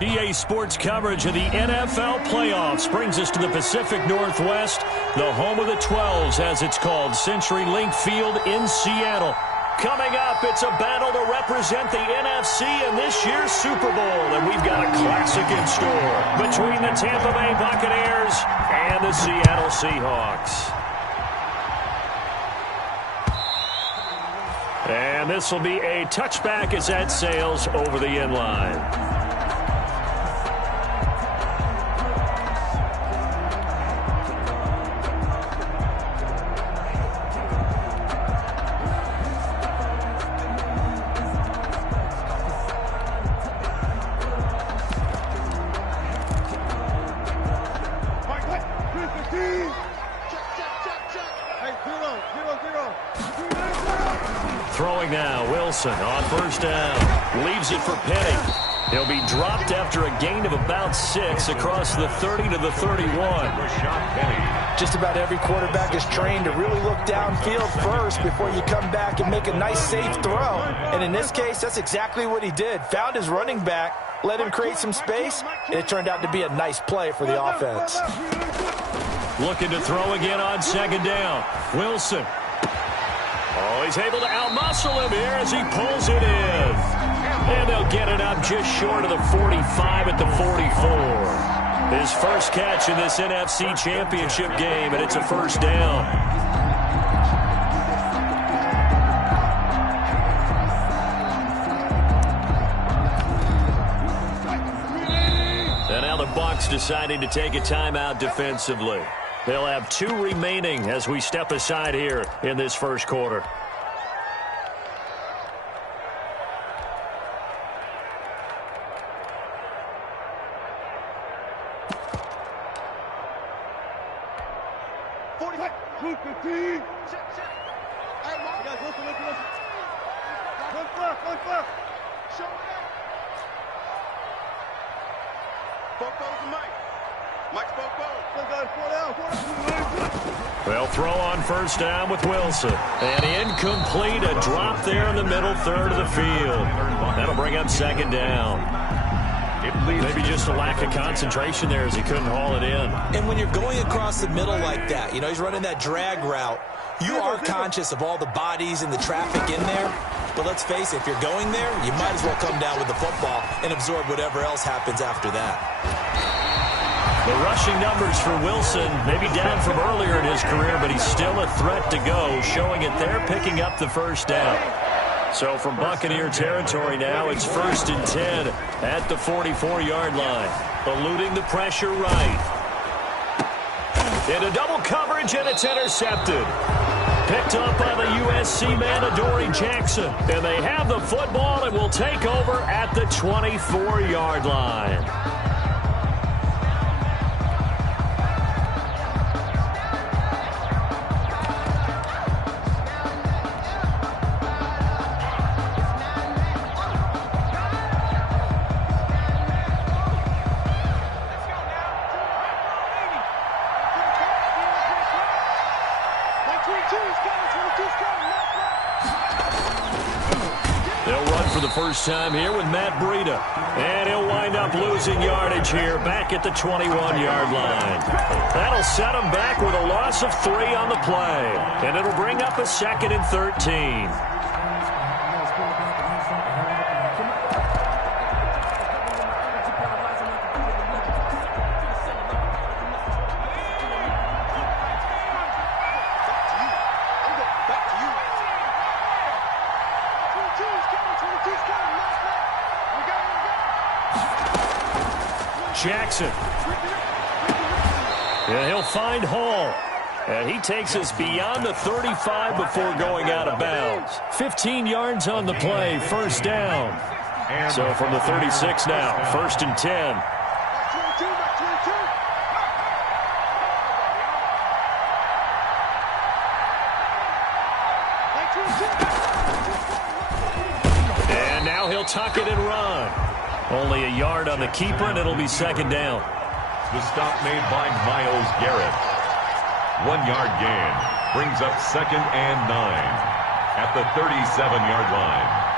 EA Sports coverage of the NFL playoffs brings us to the Pacific Northwest, the home of the 12s, as it's called, CenturyLink Field in Seattle. Coming up, it's a battle to represent the NFC in this year's Super Bowl, and we've got a classic in store between the Tampa Bay Buccaneers and the Seattle Seahawks. And this will be a touchback as that sails over the end line. Throwing now, Wilson on first down. Leaves it for Penny. He'll be dropped after a gain of about 6 across the 30 to the 31. Just about every quarterback is trained to really look downfield first before you come back and make a nice, safe throw. And in this case, that's exactly what he did. Found his running back, let him create some space, and it turned out to be a nice play for the offense. Looking to throw again on second down. Wilson. Oh, he's able to outmuscle him here as he pulls it in. And they'll get it up just short of the 45 at the 44. His first catch in this NFC Championship game, and it's a first down. And now the Bucs deciding to take a timeout defensively. They'll have 2 remaining as we step aside here in this first quarter. They'll throw on first down with Wilson. And incomplete, a drop there in the middle third of the field. That'll bring up second down. Maybe just a lack of concentration there as he couldn't haul it in. And when you're going across the middle like that, you know, he's running that drag route, you are conscious of all the bodies and the traffic in there. But let's face it, if you're going there, you might as well come down with the football and absorb whatever else happens after that. The rushing numbers for Wilson maybe down from earlier in his career, but he's still a threat to go, showing it there, picking up the first down. So from Buccaneer territory now, it's 1st and 10 at the 44-yard line. Eluding the pressure right. Into double coverage, and it's intercepted. Picked up by the USC man, Adoree Jackson. And they have the football and will take over at the 24-yard line. First time here with Matt Breida. And he'll wind up losing yardage here back at the 21-yard line. That'll set him back with a loss of 3 on the play. And it'll bring up a 2nd and 13. Jackson. And he'll find Hall. And he takes us beyond the 35 before going out of bounds. 15 yards on the play, first down. So from the 36 now, 1st and 10. And now he'll tuck it and run. Only a yard on the keeper, and it'll be 2nd down. The stop made by Myles Garrett. 1-yard gain brings up 2nd and 9 at the 37-yard line.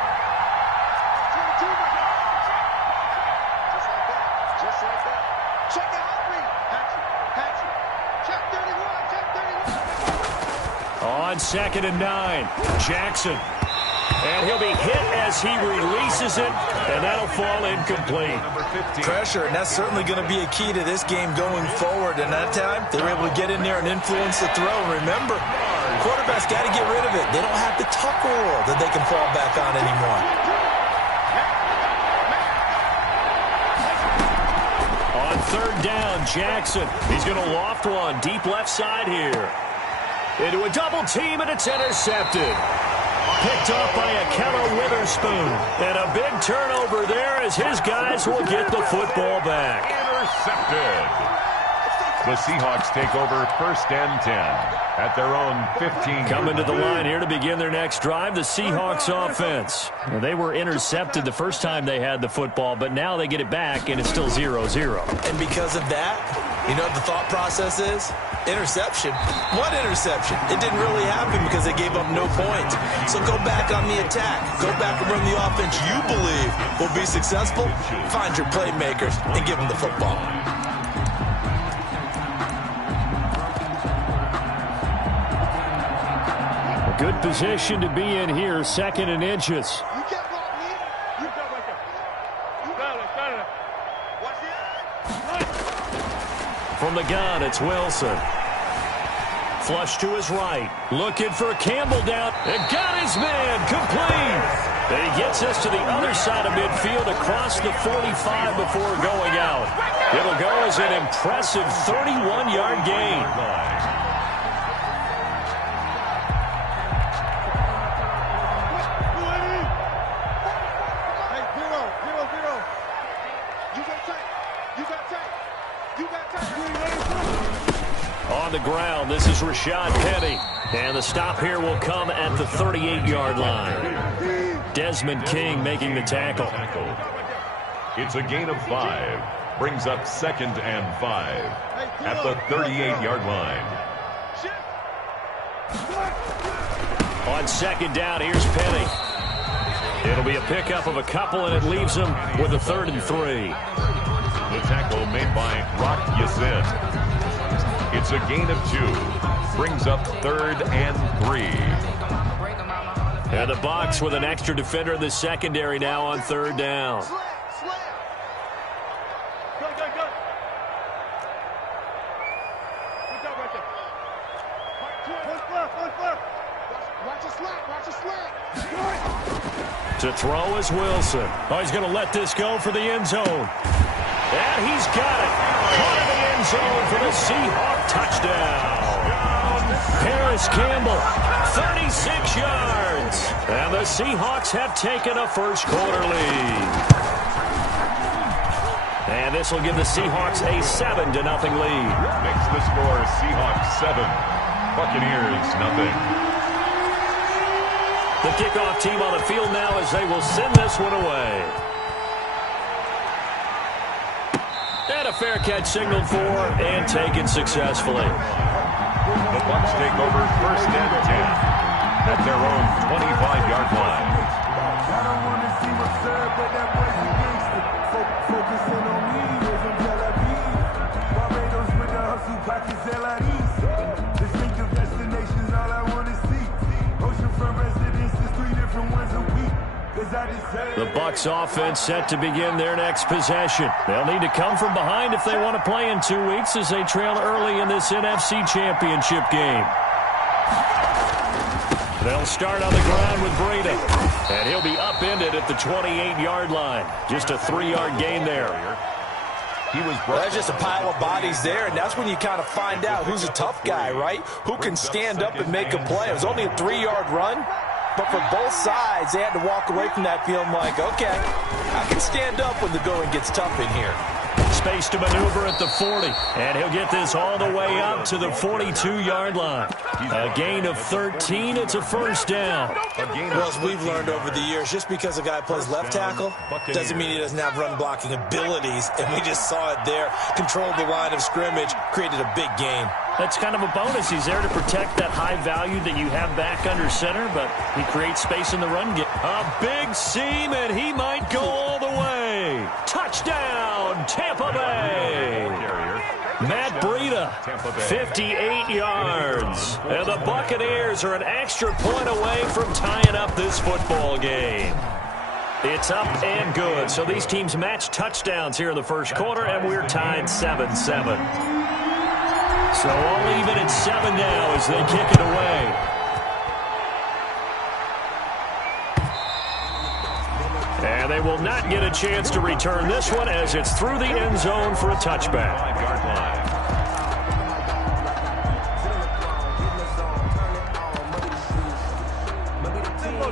On 2nd and 9, Jackson. And he'll be hit as he releases it, and that'll fall incomplete. Pressure, and that's certainly going to be a key to this game going forward. And that time, they were able to get in there and influence the throw. Remember, quarterbacks got to get rid of it. They don't have the tuck rule that they can fall back on anymore. On 3rd down, Jackson. He's going to loft one deep left side here. Into a double team, and it's intercepted. Picked off by a Keller Witherspoon. And a big turnover there as his guys will get the football back. Intercepted. The Seahawks take over 1st and 10 at their own 15. Coming to the line here to begin their next drive, the Seahawks offense. Well, they were intercepted the first time they had the football, but now they get it back, and it's still 0-0. And because of that, you know what the thought process is? Interception. What interception? It didn't really happen because they gave up no points. So go back on the attack. Go back and run the offense you believe will be successful. Find your playmakers and give them the football. Good position to be in here, 2nd and inches. From the gun, it's Wilson. Flush to his right. Looking for Campbell down. And got his man. Complete. And he gets us to the other side of midfield across the 45 before going out. It'll go as an impressive 31-yard gain. On the ground, this is Rashad Penny. And the stop here will come at the 38-yard line. Desmond King making the tackle. It's a gain of 5. Brings up 2nd and 5 at the 38-yard line. On 2nd down, here's Penny. It'll be a pickup of a couple, and it leaves him with a 3rd and 3. The tackle made by Rock Yassin. It's a gain of 2. Brings up 3rd and 3. And the Bucs with an extra defender in the secondary now on 3rd down. To throw is Wilson. Oh, he's going to let this go for the end zone. And he's got it. Caught in the end zone for the Seahawk touchdown. Paris Campbell, 36 yards. And the Seahawks have taken a first quarter lead. And this will give the Seahawks a 7-0 lead. Makes the score Seahawks 7. Buccaneers nothing. The kickoff team on the field now as they will send this one away. And a fair catch signaled for and taken successfully. The Bucs take over 1st and 10 at their own 25-yard line. I don't want to see what's up, but that boy's a gangster. Focusing on me, was in Tel Aviv. Barbados with the hustle, pockets LIEs. Distinctive destinations, all I want to see. Oceanfront residences, 3 different ones a week. The Bucs offense set to begin their next possession. They'll need to come from behind if they want to play in 2 weeks as they trail early in this NFC Championship game. They'll start on the ground with Breda. And he'll be upended at the 28-yard line. Just a 3-yard gain there. That's just a pile of bodies there, and that's when you kind of find out who's a tough guy, right? Who can stand up and make a play. It was only a 3-yard run. But for both sides, they had to walk away from that feeling like, okay, I can stand up when the going gets tough in here. Space to maneuver at the 40. And he'll get this all the way up to the 42-yard line. A gain of 13. It's a first down. Well, as we've learned over the years, just because a guy plays left tackle doesn't mean he doesn't have run-blocking abilities. And we just saw it there. Controlled the line of scrimmage, created a big gain. That's kind of a bonus. He's there to protect that high value that you have back under center, but he creates space in the run game. A big seam, and he might go all the way. Touchdown, Tampa Bay. Matt Breida, 58 yards. And the Buccaneers are an extra point away from tying up this football game. It's up and good. So these teams match touchdowns here in the first quarter, and we're tied 7-7. So all even at 7 now as they kick it away. And they will not get a chance to return this one as it's through the end zone for a touchback.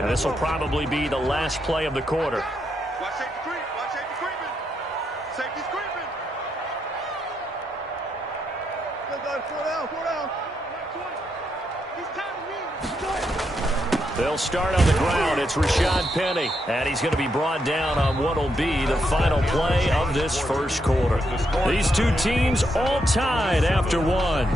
And this will probably be the last play of the quarter. Watch safety creep. Watch safety creeping. Safety's creeping. Four down. He's They'll start on the ground. It's Rashad Penny. And he's going to be brought down on what will be the final play of this first quarter. These two teams all tied after one.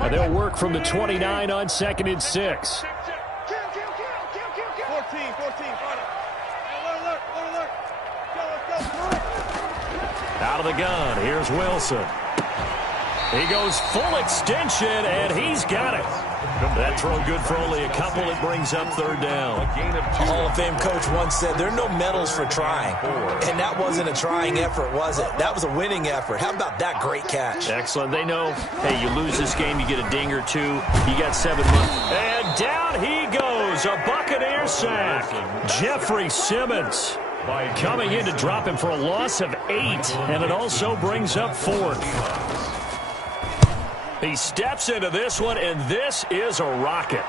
And they'll work from the 29 on 2nd and 6. 14. Out of the gun, here's Wilson. He goes full extension, and he's got it. That throw good for only a couple. It brings up 3rd down. A Hall of Fame coach once said, there are no medals for trying. And that wasn't a trying effort, was it? That was a winning effort. How about that great catch? Excellent. They know, hey, you lose this game, you get a ding or two. You got 7 months. And down he goes. A Buccaneer sack. Jeffrey Simmons coming in to drop him for a loss of 8. And it also brings up 4th. He steps into this one, and this is a rocket.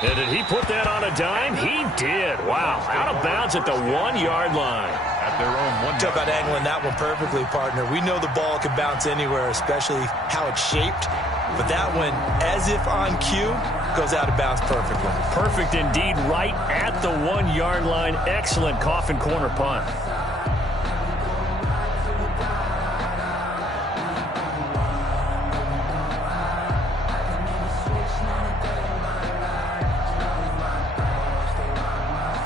And did he put that on a dime? He did. Wow. Out of bounds at the 1-yard line. At their own 1 yard. Talk about angling that one perfectly, partner. We know the ball can bounce anywhere, especially how it's shaped. But that one, as if on cue, goes out of bounds perfectly. Perfect indeed, right at the 1-yard line. Excellent coffin corner punt.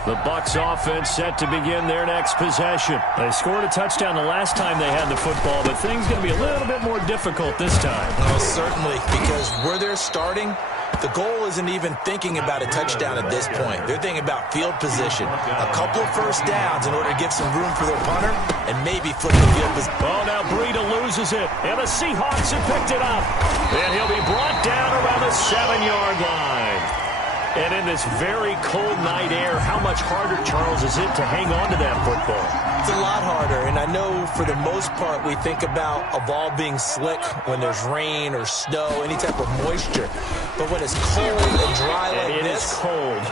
The Bucs offense set to begin their next possession. They scored a touchdown the last time they had the football, but things going to be a little bit more difficult this time. Oh, certainly, because where they're starting, the goal isn't even thinking about a touchdown at this point. They're thinking about field position. A couple of first downs in order to give some room for their punter and maybe flip the field position. Oh, now Breida loses it, and the Seahawks have picked it up. And he'll be brought down around the 7-yard line. And in this very cold night air, how much harder, Charles, is it to hang on to that football? It's a lot harder, and I know for the most part we think about a ball being slick when there's rain or snow, any type of moisture. But when it's cold and dry like this,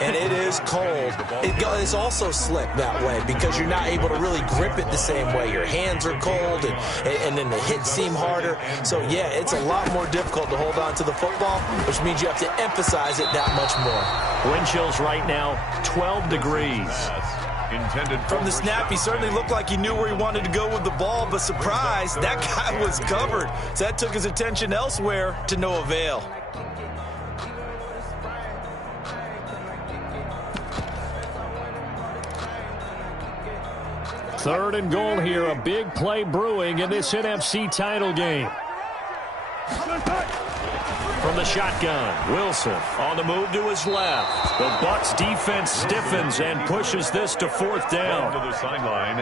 and it is cold, it's also slick that way because you're not able to really grip it the same way. Your hands are cold, and then the hits seem harder. So, yeah, it's a lot more difficult to hold on to the football, which means you have to emphasize it that much more. Wind chills right now, 12 degrees. From the snap, he certainly looked like he knew where he wanted to go with the ball, but surprise, that guy was covered. So that took his attention elsewhere to no avail. Third and goal here, a big play brewing in this NFC title game. From the shotgun, Wilson on the move to his left. The Bucs defense stiffens and pushes this to 4th down.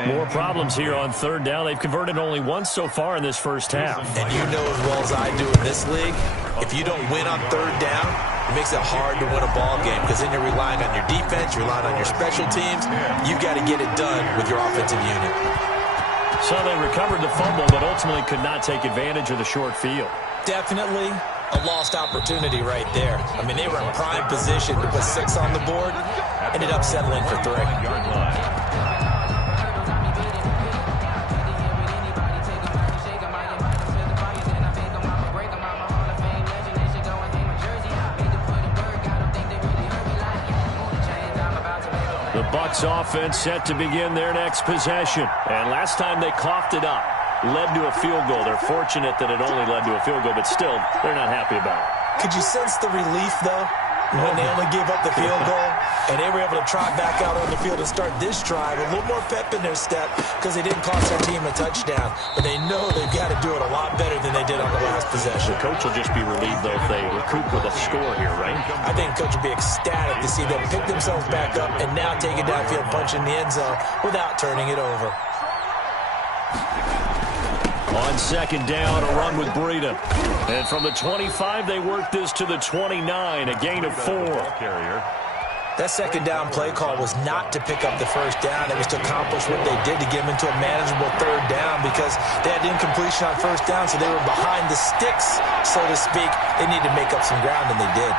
More problems here on 3rd down. They've converted only once so far in this first half. And you know as well as I do in this league, if you don't win on 3rd down, it makes it hard to win a ball game because then you're relying on your defense, you're relying on your special teams. You've got to get it done with your offensive unit. So they recovered the fumble, but ultimately could not take advantage of the short field. Definitely a lost opportunity right there. I mean, they were in prime position to put 6 on the board, ended up settling for 3. The Bucs offense set to begin their next possession. And last time they coughed it up, led to a field goal. They're fortunate that it only led to a field goal, but still, they're not happy about it. Could you sense the relief, though, when they only gave up the field goal and they were able to trot back out on the field and start this drive? A little more pep in their step because they didn't cost their team a touchdown. But they know they've got to do it a lot better than they did on the last possession. The coach will just be relieved, though, if they recoup with a score here, right? I think the coach will be ecstatic to see them pick themselves back up and now take it downfield, punch in the end zone without turning it over. On second down, a run with Breida. And from the 25, they work this to the 29, a gain of 4. That second down play call was not to pick up the first down. It was to accomplish what they did to get them into a manageable third down because they had incompletion on first down, so they were behind the sticks, so to speak. They needed to make up some ground, and they did.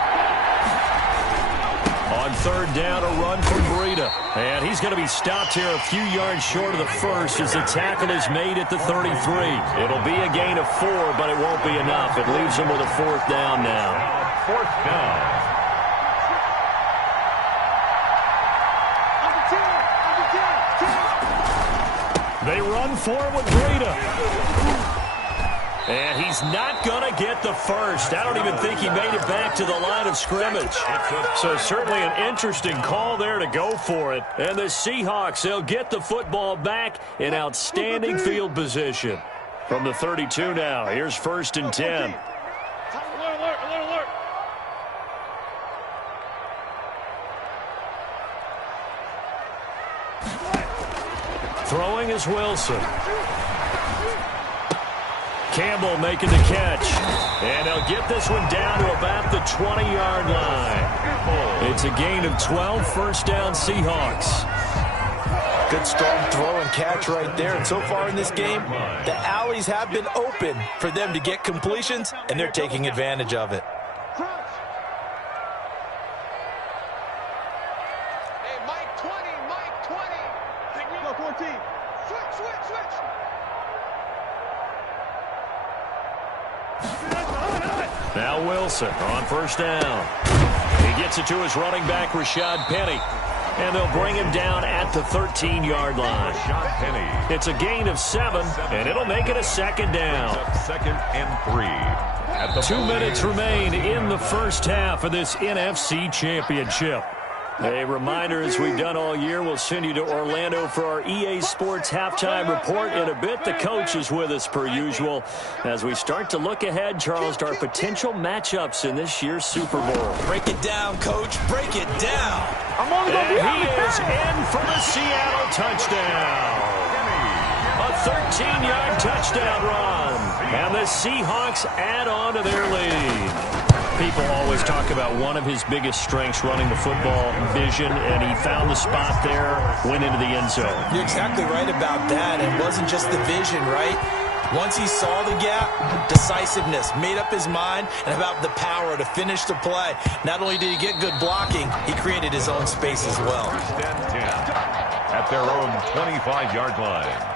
On third down, a run from Breida. And he's going to be stopped here a few yards short of the first as the tackle is made at the 33. It'll be a gain of 4, but it won't be enough. It leaves him with a fourth down now. Fourth down. They run for it with Breida. And he's not going to get the first. I don't even think he made it back to the line of scrimmage. So certainly an interesting call there to go for it. And the Seahawks, they'll get the football back in outstanding field position. From the 32 now, here's 1st and 10. Alert. Throwing is Wilson. Campbell making the catch. And they'll get this one down to about the 20-yard line. It's a gain of 12, first down Seahawks. Good strong throw and catch right there. And so far in this game, the alleys have been open for them to get completions, and they're taking advantage of it. Hey, Mike 20. Take me. Go 14. Switch. Now Wilson on first down. He gets it to his running back, Rashad Penny. And they'll bring him down at the 13-yard line. Rashad Penny. It's a gain of 7, and it'll make it a second down. Second and 3. At the 2 minutes remain in the first half of this NFC Championship. A reminder, as we've done all year, we'll send you to Orlando for our EA Sports halftime report. In a bit, the coach is with us per usual as we start to look ahead, Charles, to our potential matchups in this year's Super Bowl. Break it down, Coach. Break it down. And he is in for the Seattle touchdown. A 13-yard touchdown run. And the Seahawks add on to their lead. People always talk about one of his biggest strengths, running the football, vision, and he found the spot there, went into the end zone. You're exactly right about that. It wasn't just the vision, right? Once he saw the gap, decisiveness, made up his mind, and about the power to finish the play. Not only did he get good blocking, he created his own space as well. First and 10 at their own 25-yard line.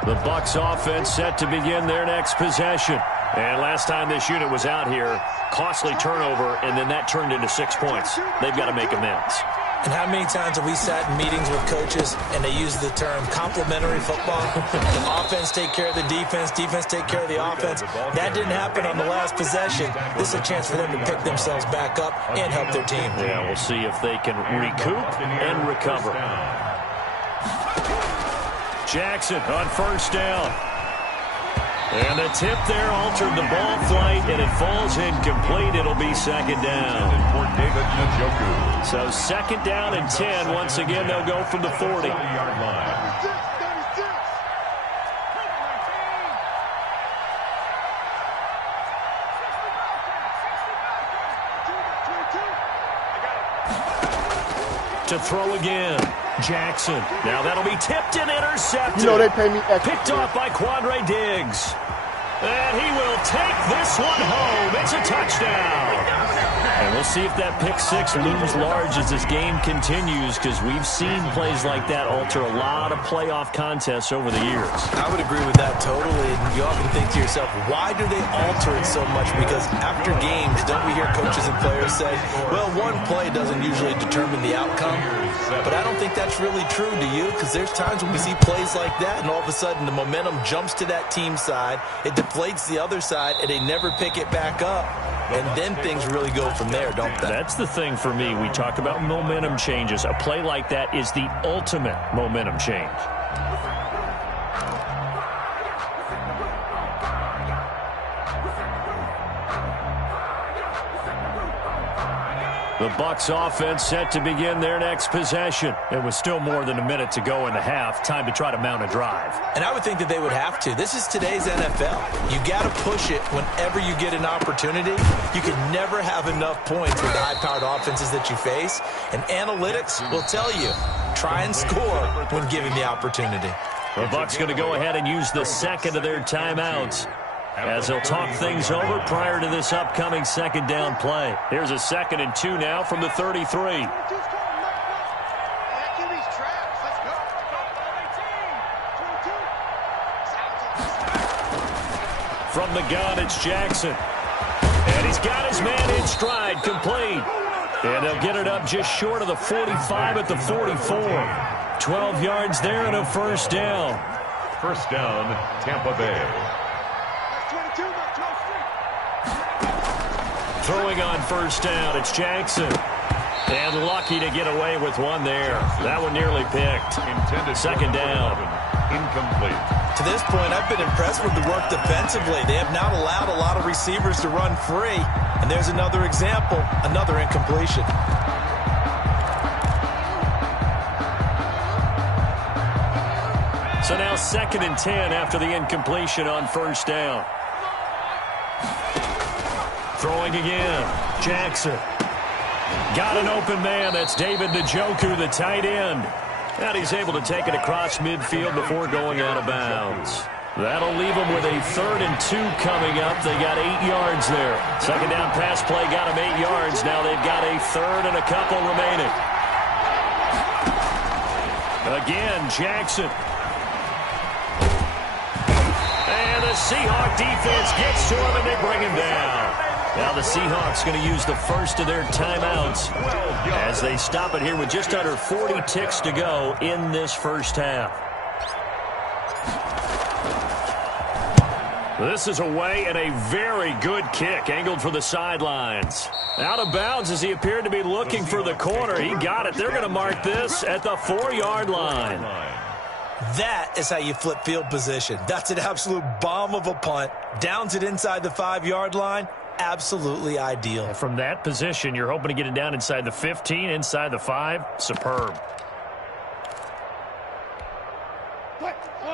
The Bucs offense set to begin their next possession. And last time this unit was out here, costly turnover, and then that turned into 6 points. They've got to make amends. And how many times have we sat in meetings with coaches and they use the term complementary football? The offense take care of the defense, defense take care of the offense. That didn't happen on the last possession. This is a chance for them to pick themselves back up and help their team. Yeah, we'll see if they can recoup and recover. Jackson on first down. And the tip there altered the ball flight, and it falls incomplete. It'll be second down. For David Njoku. So second down and 10. Once again, they'll go from the 40. 40-yard line. To throw again. Jackson. Now that'll be tipped and intercepted. You know they pay me extra. Picked off by Quandre Diggs. And he will take this one home. It's a touchdown. And we'll see if that pick six looms large as this game continues, because we've seen plays like that alter a lot of playoff contests over the years. I would agree with that totally. And you often think to yourself, why do they alter it so much? Because after games, don't we hear coaches and players say, well, one play doesn't usually determine the outcome? But I don't think that's really true, do you? Because there's times when we see plays like that, and all of a sudden the momentum jumps to that team side, it deflates the other side, and they never pick it back up. And then things really go from there, don't they? That's the thing for me. We talk about momentum changes. A play like that is the ultimate momentum change. The Bucs offense set to begin their next possession. It was still more than a minute to go in the half. Time to try to mount a drive. And I would think that they would have to. This is today's NFL. You got to push it whenever you get an opportunity. You can never have enough points with the high-powered offenses that you face. And analytics will tell you, try and score when given the opportunity. The Bucs going to go ahead and use the second of their timeouts, as they'll talk things over prior to this upcoming second down play. Here's a 2nd and 2 now from the 33. From the gun, it's Jackson. And he's got his man in stride, complete. And they'll get it up just short of the 45 at the 44. 12 yards there and a first down. First down, Tampa Bay. Throwing on first down, it's Jackson. And lucky to get away with one there. That one nearly picked. Second down. Incomplete. To this point, I've been impressed with the work defensively. They have not allowed a lot of receivers to run free. And there's another example, another incompletion. So now 2nd and 10 after the incompletion on first down. Throwing again, Jackson. Got an open man. That's David Njoku, the tight end. And he's able to take it across midfield before going out of bounds. That'll leave them with a 3rd and 2 coming up. They got 8 yards there. Second down pass play got them 8 yards. Now they've got a 3rd and a couple remaining. Again, Jackson. And the Seahawk defense gets to him, and they bring him down. Now the Seahawks going to use the first of their timeouts as they stop it here with just under 40 ticks to go in this first half. This is away and a very good kick angled for the sidelines. Out of bounds as he appeared to be looking for the corner. He got it. They're going to mark this at the 4-yard line. That is how you flip field position. That's an absolute bomb of a punt. Downs it inside the 5-yard line. Absolutely ideal. And from that position, you're hoping to get it down inside the 15, inside the 5. Superb.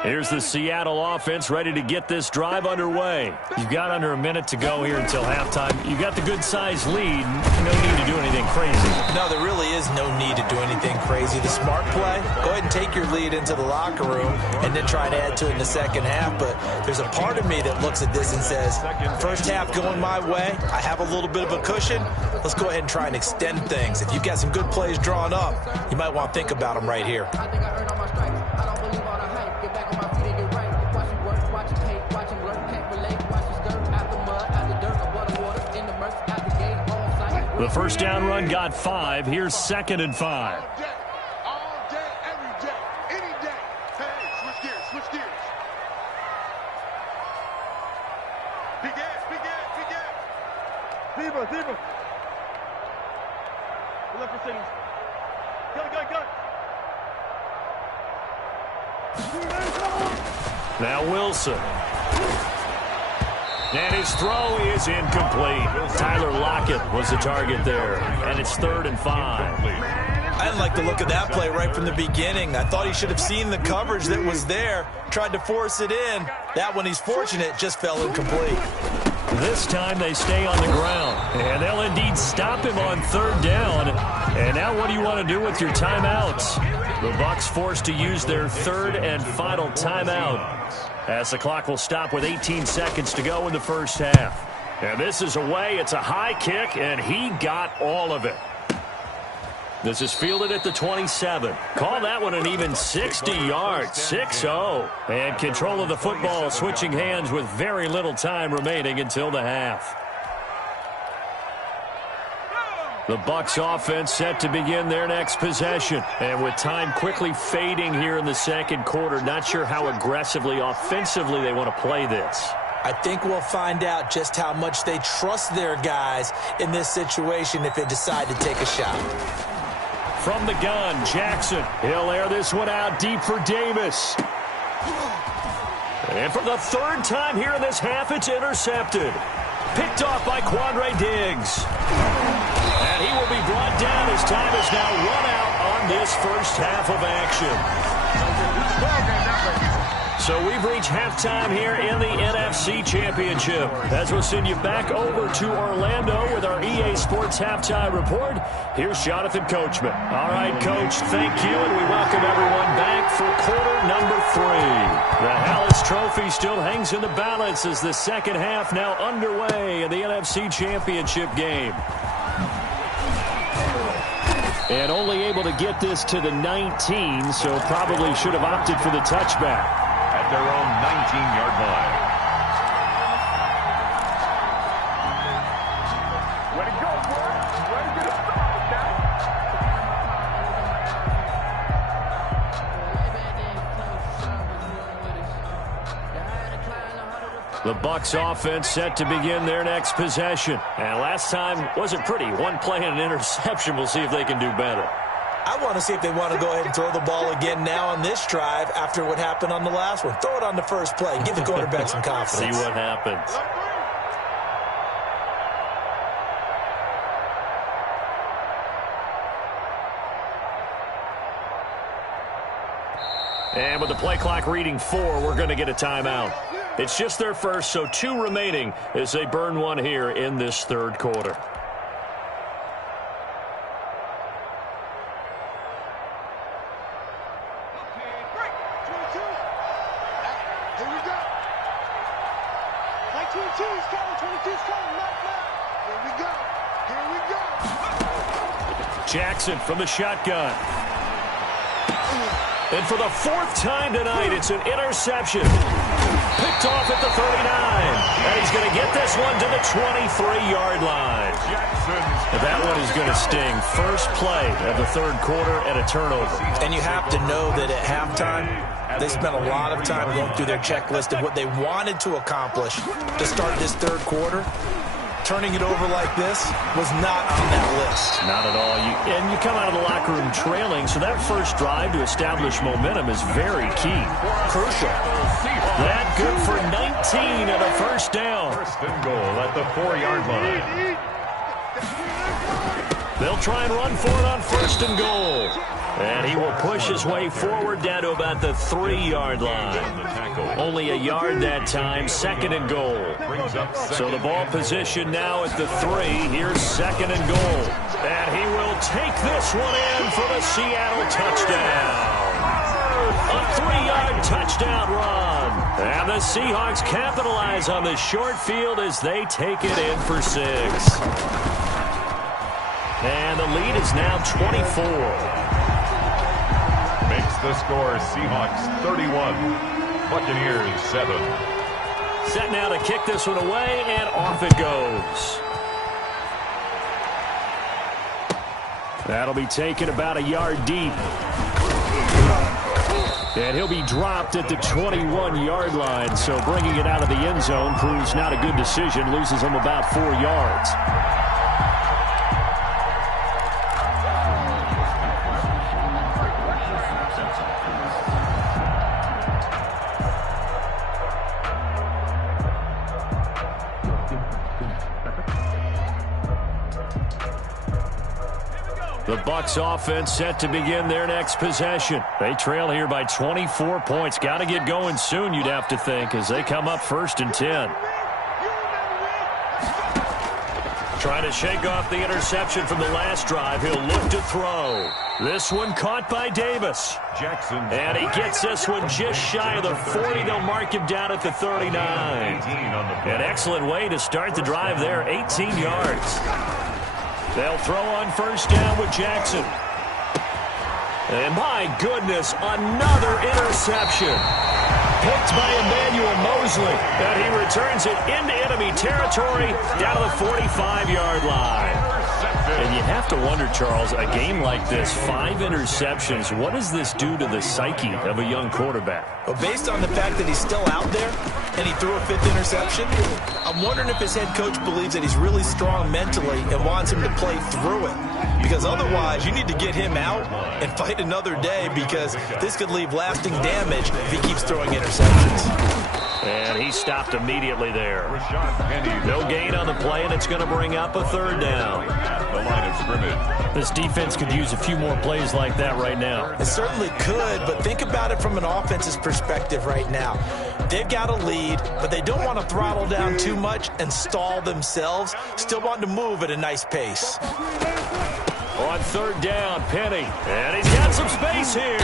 Here's the Seattle offense ready to get this drive underway. You've got under a minute to go here until halftime. You've got the good-sized lead. No need to do anything crazy. No, there really is no need to do anything crazy. The smart play, go ahead and take your lead into the locker room and then try to add to it in the second half. But there's a part of me that looks at this and says, first half going my way, I have a little bit of a cushion. Let's go ahead and try and extend things. If you've got some good plays drawn up, you might want to think about them right here. The first down run got 5. Here's 2nd and 5. All day, every day, any day. Hey, switch gears, switch gears. Big ass, big ass, big ass. Zebra. Left for signals. Got. Now Wilson. And his throw is incomplete. Tyler Lockett was the target there. And it's 3rd and 5. I didn't like the look of that play right from the beginning. I thought he should have seen the coverage that was there, tried to force it in. That one, he's fortunate, just fell incomplete. This time they stay on the ground. And they'll indeed stop him on 3rd down. And now what do you want to do with your timeouts? The Bucs forced to use their 3rd and final timeout, as the clock will stop with 18 seconds to go in the first half. And this is away. It's a high kick, and he got all of it. This is fielded at the 27. Call that one an even 60 yards, 6-0. And control of the football switching hands with very little time remaining until the half. The Bucs offense set to begin their next possession. And with time quickly fading here in the second quarter, not sure how aggressively, offensively they want to play this. I think we'll find out just how much they trust their guys in this situation if they decide to take a shot. From the gun, Jackson. He'll air this one out deep for Davis. And for the third time here in this half, it's intercepted. Picked off by Quandre Diggs. And he will be brought down as time is now run out on this first half of action. So we've reached halftime here in the NFC Championship. As we'll send you back over to Orlando with our EA Sports Halftime Report, here's Jonathan Coachman. All right, Coach, thank you, and we welcome everyone back for quarter number 3. The Hallis Trophy still hangs in the balance as the second half now underway in the NFC Championship game. And only able to get this to the 19, so probably should have opted for the touchback. At their own 19-yard line. Way to go, boy. Way to get a start, The Bucs offense set to begin their next possession. And last time wasn't pretty. One play and an interception. We'll see if they can do better. I want to see if they want to go ahead and throw the ball again now on this drive after what happened on the last one. Throw it on the first play. Give the quarterback some confidence. See what happens. And with the play clock reading 4, we're going to get a timeout. It's just their first, so 2 remaining as they burn one here in this third quarter. Jackson from the shotgun. And for the 4th time tonight, it's an interception. Picked off at the 39. And he's going to get this one to the 23-yard line. That one is going to sting. First play of the third quarter and a turnover. And you have to know that at halftime, they spent a lot of time going through their checklist of what they wanted to accomplish to start this third quarter. Turning it over like this was not on that list. Not at all. And you come out of the locker room trailing, so that first drive to establish momentum is very key. Crucial. That good for 19 and a first down. First and goal at the 4-yard line. They'll try and run for it on first and goal. And he will push his way forward down to about the 3-yard line. Only a yard that time, second and goal. So the ball position now at the 3. Here's second and goal. And he will take this one in for the Seattle touchdown. A 3-yard touchdown run. And the Seahawks capitalize on the short field as they take it in for 6. And the lead is now 24. Makes the score Seahawks 31. Buccaneers 7. Set now to kick this one away, and off it goes. That'll be taken about a yard deep. And he'll be dropped at the 21-yard line, so bringing it out of the end zone proves not a good decision. Loses him about 4 yards. The Bucs offense set to begin their next possession. They trail here by 24 points. Got to get going soon, you'd have to think, as they come up first and 10. Trying to shake off the interception from the last drive. He'll look to throw. This one caught by Davis. Jackson. And he gets this one just shy of the 40. They'll mark him down at the 39. An excellent way to start the drive there. 18 yards. They'll throw on first down with Jackson. And my goodness, another interception. Picked by Emmanuel Mosley. And he returns it into enemy territory down to the 45-yard line. And you have to wonder, Charles, a game like this, 5 interceptions, what does this do to the psyche of a young quarterback? Well, based on the fact that he's still out there and he threw a 5th interception, I'm wondering if his head coach believes that he's really strong mentally and wants him to play through it. Because otherwise, you need to get him out and fight another day, because this could leave lasting damage if he keeps throwing interceptions. And he stopped immediately there. No gain on the play, and it's going to bring up a 3rd down. The line of scrimmage. This defense could use a few more plays like that right now. It certainly could, but think about it from an offense's perspective right now. They've got a lead, but they don't want to throttle down too much and stall themselves. Still want to move at a nice pace. On 3rd down, Penny. And he's got some space here.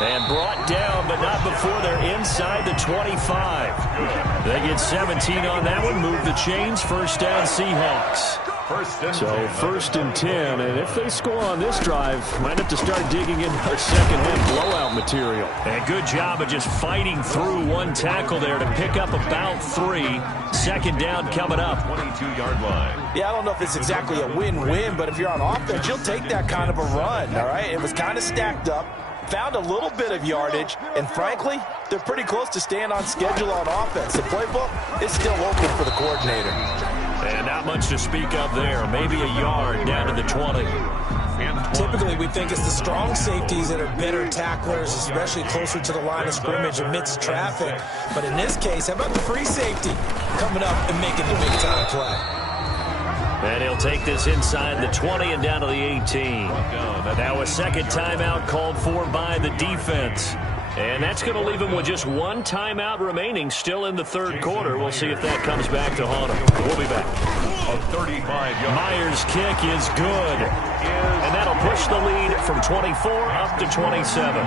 And brought down, but not before they're inside the 25. They get 17 on that one. Move the chains. First down, Seahawks. So 1st and 10, and if they score on this drive, might have to start digging into our second-half blowout material. And good job of just fighting through one tackle there to pick up about 3. 2nd down coming up. 22-yard line. Yeah, I don't know if it's exactly a win-win, but if you're on offense, you'll take that kind of a run, all right? It was kind of stacked up, found a little bit of yardage, and frankly, they're pretty close to staying on schedule on offense. The playbook is still open for the coordinator. And not much to speak of there. Maybe a yard down to the 20. Typically, we think it's the strong safeties that are better tacklers, especially closer to the line of scrimmage amidst traffic. But in this case, how about the free safety coming up and making the big-time play? And he'll take this inside the 20 and down to the 18. Now a 2nd timeout called for by the defense. And that's going to leave him with just 1 timeout remaining still in the 3rd quarter. We'll see if that comes back to haunt him. We'll be back. A 35-yard. Myers' kick is good. And that'll push the lead from 24 up to 27.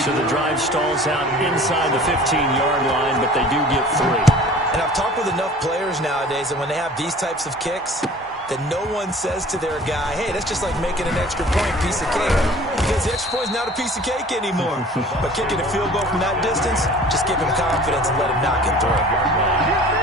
So the drive stalls out inside the 15-yard line, but they do get 3. And I've talked with enough players nowadays, and when they have these types of kicks, that no one says to their guy, hey, that's just like making an extra point, piece of cake. Because the extra point's not a piece of cake anymore. But kicking a field goal from that distance, just give him confidence and let him knock it through.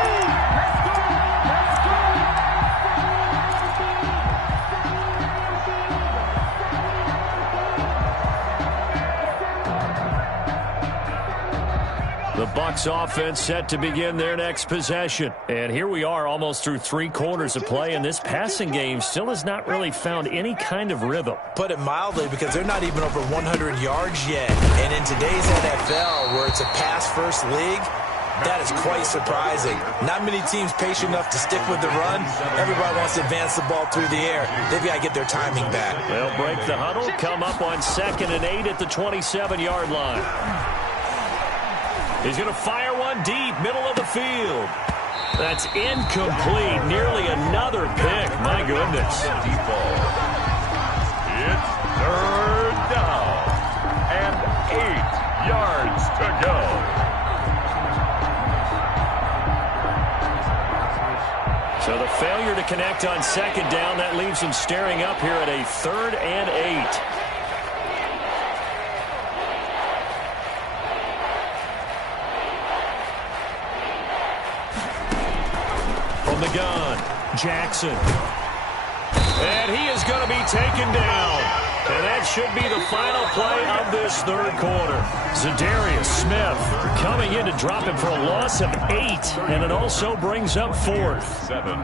The Bucs offense set to begin their next possession. And here we are almost through 3 quarters of play, and this passing game still has not really found any kind of rhythm. Put it mildly, because they're not even over 100 yards yet. And in today's NFL, where it's a pass-first league, that is quite surprising. Not many teams patient enough to stick with the run. Everybody wants to advance the ball through the air. They've got to get their timing back. They'll break the huddle, come up on 2nd and 8 at the 27-yard line. He's going to fire one deep, middle of the field. That's incomplete. Nearly another pick. My goodness. Deep ball. It's 3rd down. And 8 yards to go. So the failure to connect on 2nd down, that leaves him staring up here at a 3rd and 8. The gun, Jackson. And he is going to be taken down. And that should be the final play of this 3rd quarter. Zadarius Smith coming in to drop him for a loss of 8. And it also brings up 4th. 7.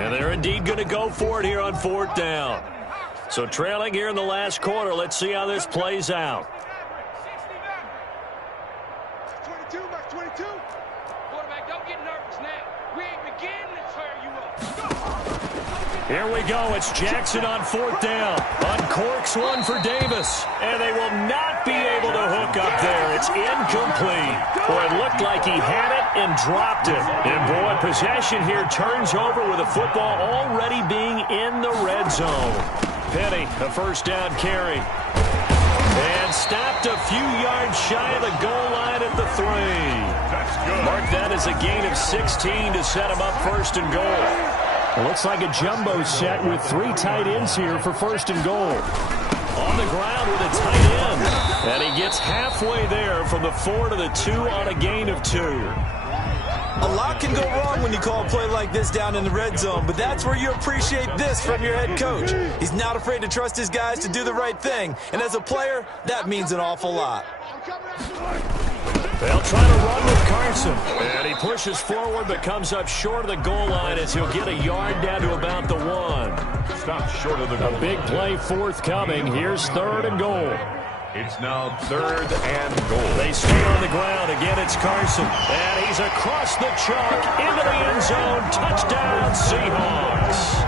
And they're indeed going to go for it here on 4th down. So trailing here in the last quarter. Let's see how this plays out. Quarterback, don't get nervous now. We ain't beginning to tear you up. Here we go. It's Jackson on 4th down. Uncorks one for Davis. And they will not be able to hook up there. It's incomplete. Boy, it looked like he had it and dropped it. And boy, possession here turns over with the football already being in the red zone. Penny, a 1st down carry. And stopped a few yards shy of the goal line at the 3. That's good. Mark that as a gain of 16 to set him up 1st and goal. It looks like a jumbo set with 3 tight ends here for 1st and goal. On the ground with a tight end. And he gets halfway there from the 4 to the 2 on a gain of 2. A lot can go wrong when you call a play like this down in the red zone, but that's where you appreciate this from your head coach. He's not afraid to trust his guys to do the right thing, and as a player, that means an awful lot. They'll try to run with Carson. And he pushes forward but comes up short of the goal line as he'll get a yard down to about the 1. Stop short of the goal. A big play forthcoming. Here's 3rd and goal. It's now 3rd and goal. They stay on the ground. Again, it's Carson. And he's across the chalk into the end zone. Touchdown, Seahawks.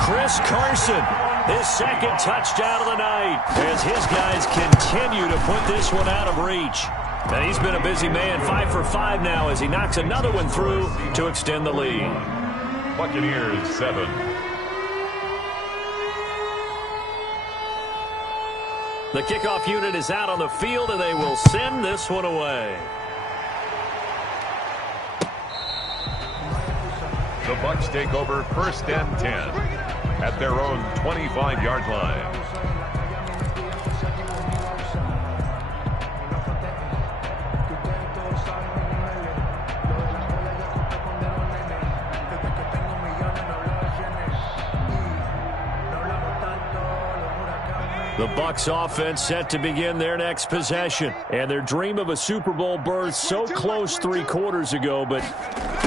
Chris Carson, his 2nd touchdown of the night as his guys continue to put this one out of reach. And he's been a busy man, 5 for 5 now as he knocks another one through to extend the lead. Buccaneers 7. The kickoff unit is out on the field, and they will send this one away. The Bucs take over 1st and 10 at their own 25-yard line. The Bucs offense set to begin their next possession. And their dream of a Super Bowl berth so close 3 quarters ago, but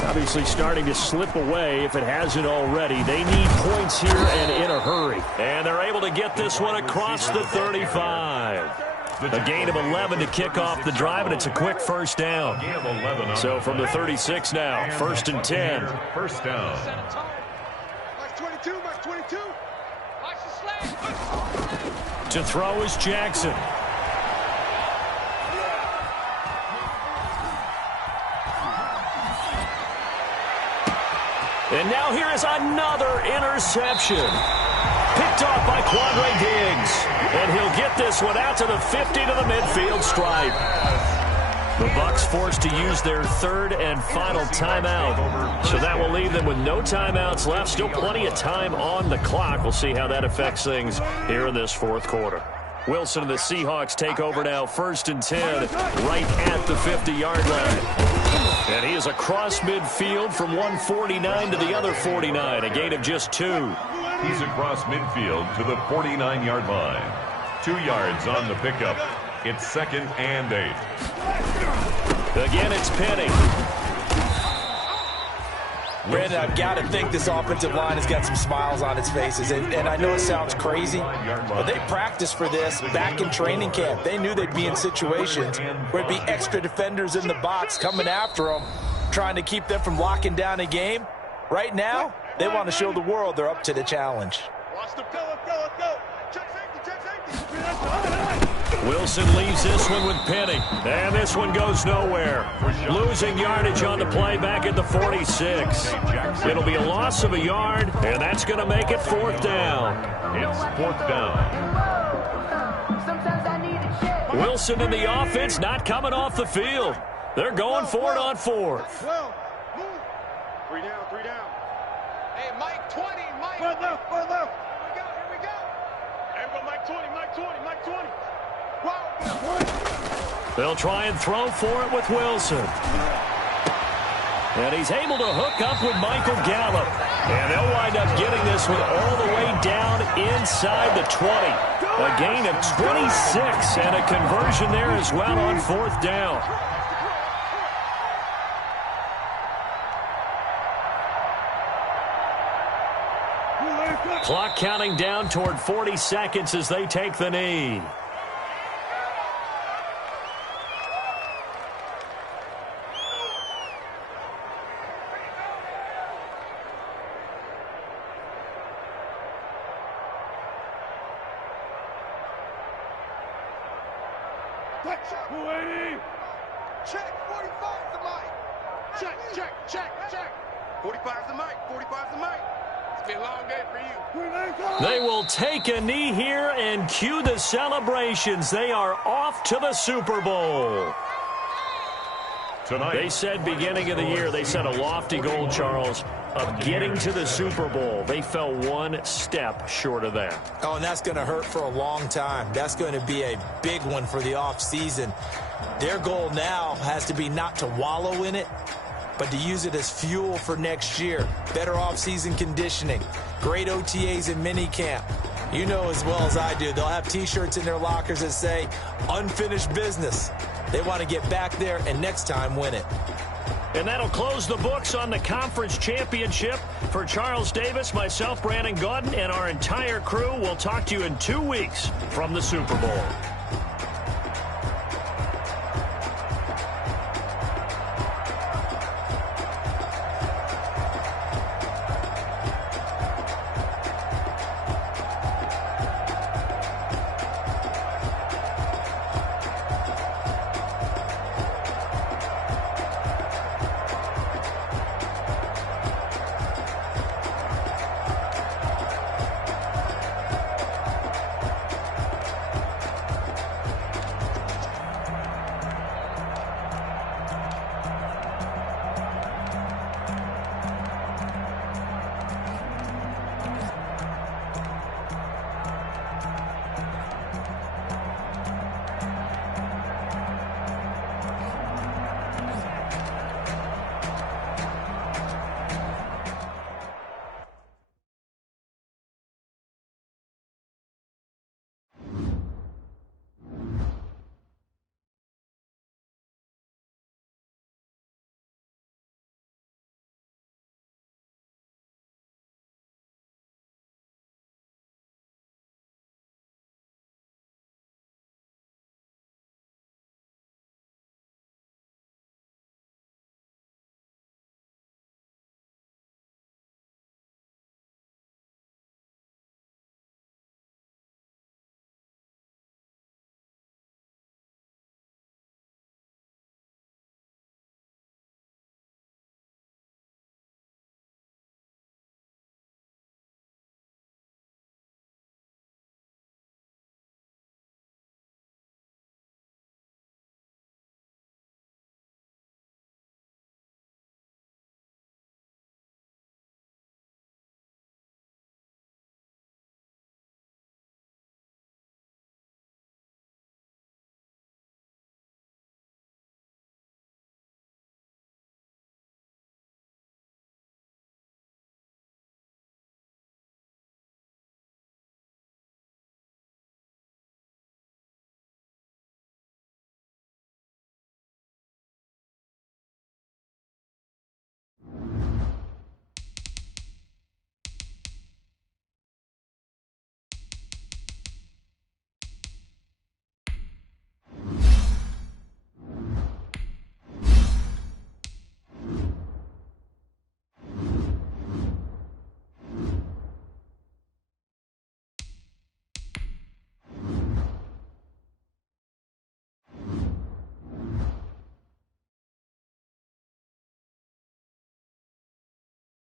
obviously starting to slip away if it hasn't already. They need points here and in a hurry. And they're able to get this one across the 35. A gain of 11 to kick off the drive, and it's a quick 1st down. So from the 36 now, 1st and 10. 1st down. Mark 22, Mark 22. Watch the slash. To throw is Jackson. And now here is another interception. Picked off by Quandre Diggs. And he'll get this one out to the 50 to the midfield stripe. The Bucs forced to use their 3rd and final timeout. So that will leave them with no timeouts left. Still plenty of time on the clock. We'll see how that affects things here in this 4th quarter. Wilson and the Seahawks take over now, 1st and 10, right at the 50-yard line. And he is across midfield from 149 to the other 49, a gain of just 2. He's across midfield to the 49-yard line. 2 yards on the pickup. It's 2nd and 8. Again, it's Penny. Brandon, I've got to think this offensive line has got some smiles on its faces. And I know it sounds crazy, but they practiced for this back in training camp. They knew they'd be in situations where it'd be extra defenders in the box coming after them, trying to keep them from locking down a game. Right now, they want to show the world they're up to the challenge. Watch the go, let's go, let's go. Check safety. Wilson leaves this one with Penny. And this one goes nowhere. Losing yardage on the play back at the 46. It'll be a loss of a yard, and that's going to make it 4th down. It's 4th down. Wilson and the offense not coming off the field. They're going for it on 4th. Well, move. 3 down, 3 down. Hey, Mike 20, Mike. Here we go, here we go. Here we go, Mike 20, Mike 20, Mike 20. They'll try and throw for it with Wilson. And he's able to hook up with Michael Gallup. And they'll wind up getting this one all the way down inside the 20. A gain of 26 and a conversion there as well on 4th down. Clock counting down toward 40 seconds as they take the knee. Check, 45's the mic. Check. 45's the mic, 45's the mic. It's been a long day for you. They will take a knee here and cue the celebrations. They are off to the Super Bowl. Tonight, They said beginning of the year, they set a lofty goal, Charles, of getting to the Super Bowl. They fell one step short of that. Oh, and that's going to hurt for a long time. That's going to be a big one for the offseason. Their goal now has to be not to wallow in it, but to use it as fuel for next year. Better offseason conditioning, great OTAs and minicamp. You know as well as I do, they'll have T-shirts in their lockers that say, unfinished business. They want to get back there and next time win it. And that'll close the books on the conference championship. For Charles Davis, myself, Brandon Gaudin, and our entire crew, we'll talk to you in 2 weeks from the Super Bowl.